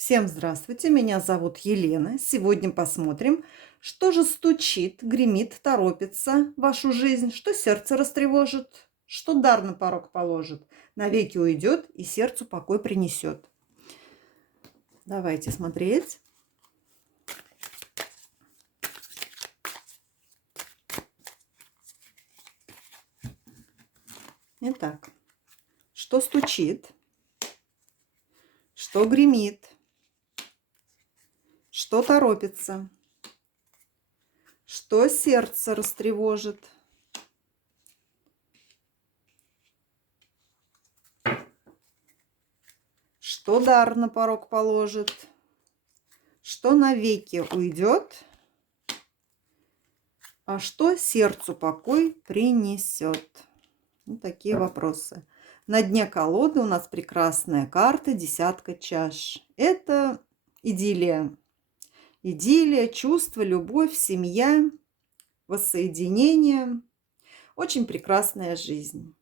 Всем здравствуйте, меня зовут Елена. Сегодня посмотрим, что же стучит, гремит, торопится в вашу жизнь, что сердце растревожит, что дар на порог положит, навеки уйдет и сердцу покой принесет. Давайте смотреть. Итак, что стучит, что гремит, что торопится, что сердце растревожит, что дар на порог положит, что навеки уйдет, а что сердцу покой принесет. Вот такие вопросы. На дне колоды у нас прекрасная карта «Десятка чаш». Это идиллия. Идиллия, чувство, любовь, семья, воссоединение. Очень прекрасная жизнь.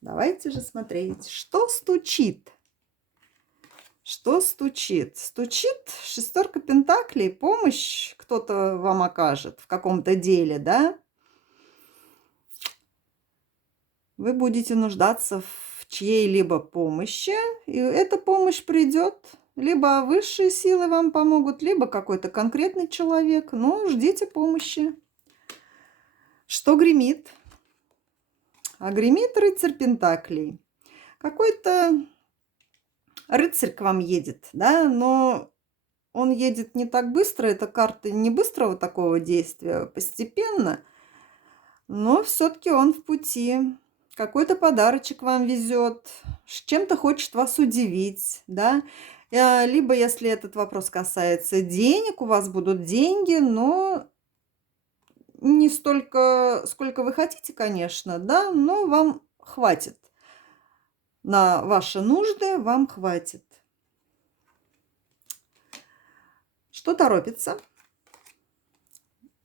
Давайте же смотреть, что стучит. Что стучит? Стучит шестерка пентаклей, помощь кто-то вам окажет в каком-то деле, да? Вы будете нуждаться в чьей-либо помощи, и эта помощь придет. Либо высшие силы вам помогут, либо какой-то конкретный человек, но ждите помощи. Что гремит? А гремит рыцарь пентаклей. Какой-то рыцарь к вам едет, да, но он едет не так быстро, это карта не быстрого такого действия, а постепенно, но все-таки он в пути. Какой-то подарочек вам везет, чем-то хочет вас удивить, да. Либо, если этот вопрос касается денег, у вас будут деньги, но не столько, сколько вы хотите, конечно, да, но вам хватит. На ваши нужды вам хватит. Что торопится?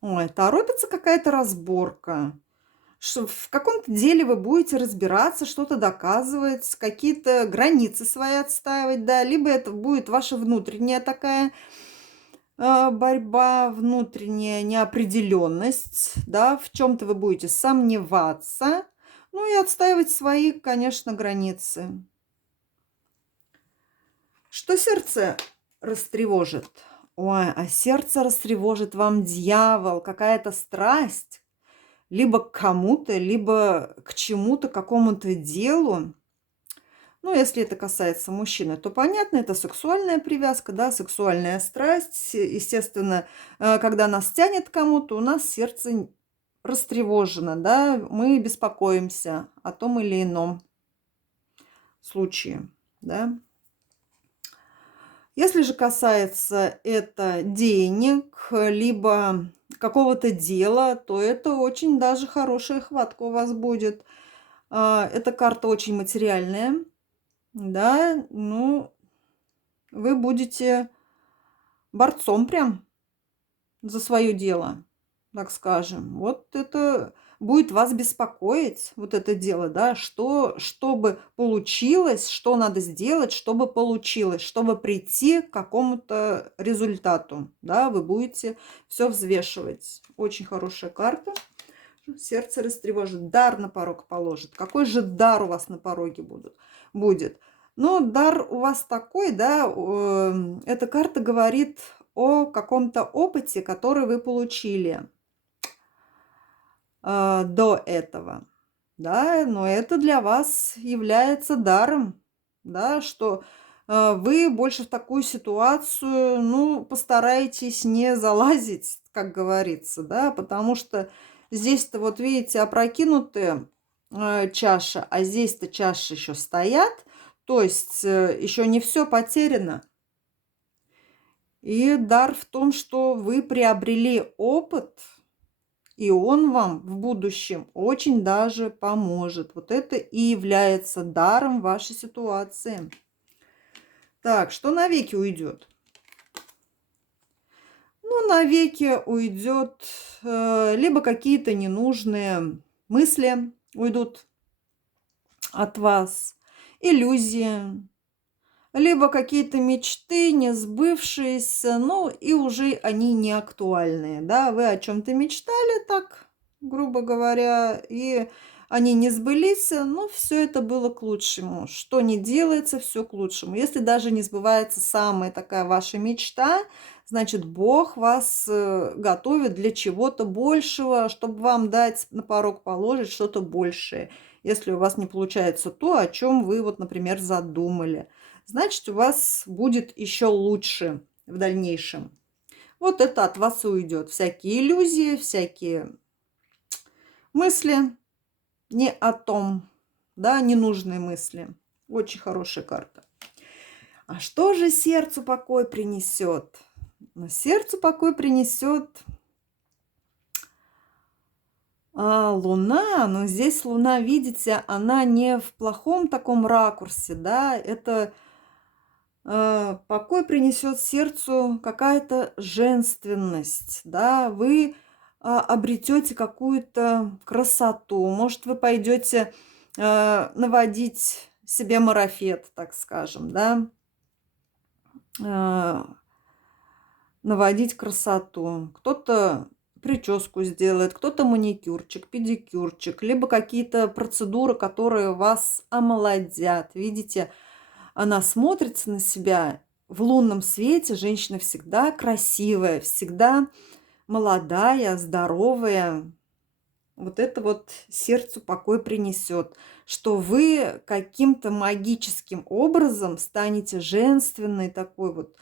Ой, торопится какая-то разборка. В каком-то деле вы будете разбираться, что-то доказывать, какие-то границы свои отстаивать, да, либо это будет ваша внутренняя такая борьба, внутренняя неопределенность, да, в чем-то вы будете сомневаться, ну и отстаивать свои, конечно, границы. Что сердце растревожит? Ой, а сердце растревожит вам дьявол, какая-то страсть, либо к кому-то, либо к чему-то, какому-то делу. Ну, если это касается мужчины, то понятно, это сексуальная привязка, да, сексуальная страсть. Естественно, когда нас тянет к кому-то, у нас сердце растревожено, да, мы беспокоимся о том или ином случае, да. Если же касается это денег, либо какого-то дела, то это очень даже хорошая хватка у вас будет. Эта карта очень материальная, да, ну, вы будете борцом прям за свое дело, так скажем. Вот это будет вас беспокоить, вот это дело, да, чтобы получилось, что надо сделать, чтобы получилось, чтобы прийти к какому-то результату, да, вы будете все взвешивать. Очень хорошая карта. Сердце растревожит, дар на порог положит. Какой же дар у вас на пороге будет? Ну, дар у вас такой, да, эта карта говорит о каком-то опыте, который вы получили до этого, да, но это для вас является даром, да, что вы больше в такую ситуацию, ну, постарайтесь не залазить, как говорится, да, потому что здесь-то, вот видите, опрокинутая чаша, а здесь-то чаши еще стоят, то есть еще не все потеряно. И дар в том, что вы приобрели опыт, и он вам в будущем очень даже поможет. Вот это и является даром вашей ситуации. Так, что навеки уйдет? Ну, навеки уйдет либо какие-то ненужные мысли уйдут от вас, иллюзии, либо какие-то мечты не сбывшиеся, ну и уже они не актуальные, да. Вы о чем то мечтали так, грубо говоря, и они не сбылись, но все это было к лучшему. Что не делается, все к лучшему. Если даже не сбывается самая такая ваша мечта, значит, Бог вас, готовит для чего-то большего, чтобы вам дать на порог положить что-то большее. Если у вас не получается то, о чем вы вот, например, задумали, значит, у вас будет еще лучше в дальнейшем. Вот это от вас и уйдет. Всякие иллюзии, всякие мысли не о том, да, ненужные мысли. Очень хорошая карта. А что же сердцу покой принесет? Ну, сердцу покой принесет Луна, но здесь Луна, видите, она не в плохом таком ракурсе, да, это покой принесет сердцу какая-то женственность, да, вы обретете какую-то красоту, может, вы пойдете наводить себе марафет, так скажем, да, э, наводить красоту. Кто-то прическу сделает, кто-то маникюрчик, педикюрчик, либо какие-то процедуры, которые вас омолодят. Видите, она смотрится на себя в лунном свете. Женщина всегда красивая, всегда молодая, здоровая. Вот это вот сердцу покой принесет, что вы каким-то магическим образом станете женственной такой вот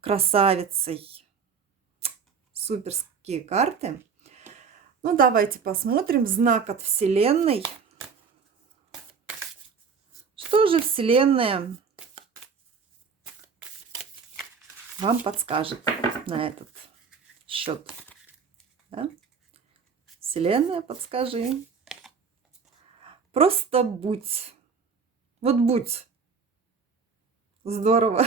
красавицей. Суперские карты. Ну, давайте посмотрим знак от Вселенной. Что же Вселенная вам подскажет на этот счет? Да? Вселенная, подскажи. Просто будь. Вот будь. Здорово.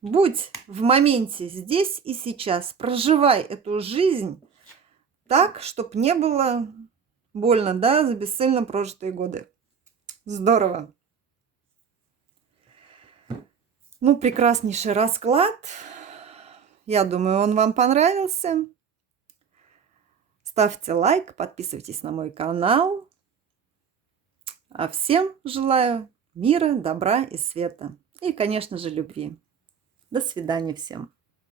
Будь в моменте, здесь и сейчас. Проживай эту жизнь так, чтобы не было больно, да, за бесцельно прожитые годы. Здорово. Ну, прекраснейший расклад. Я думаю, он вам понравился. Ставьте лайк, подписывайтесь на мой канал. А всем желаю мира, добра и света. И, конечно же, любви. До свидания всем.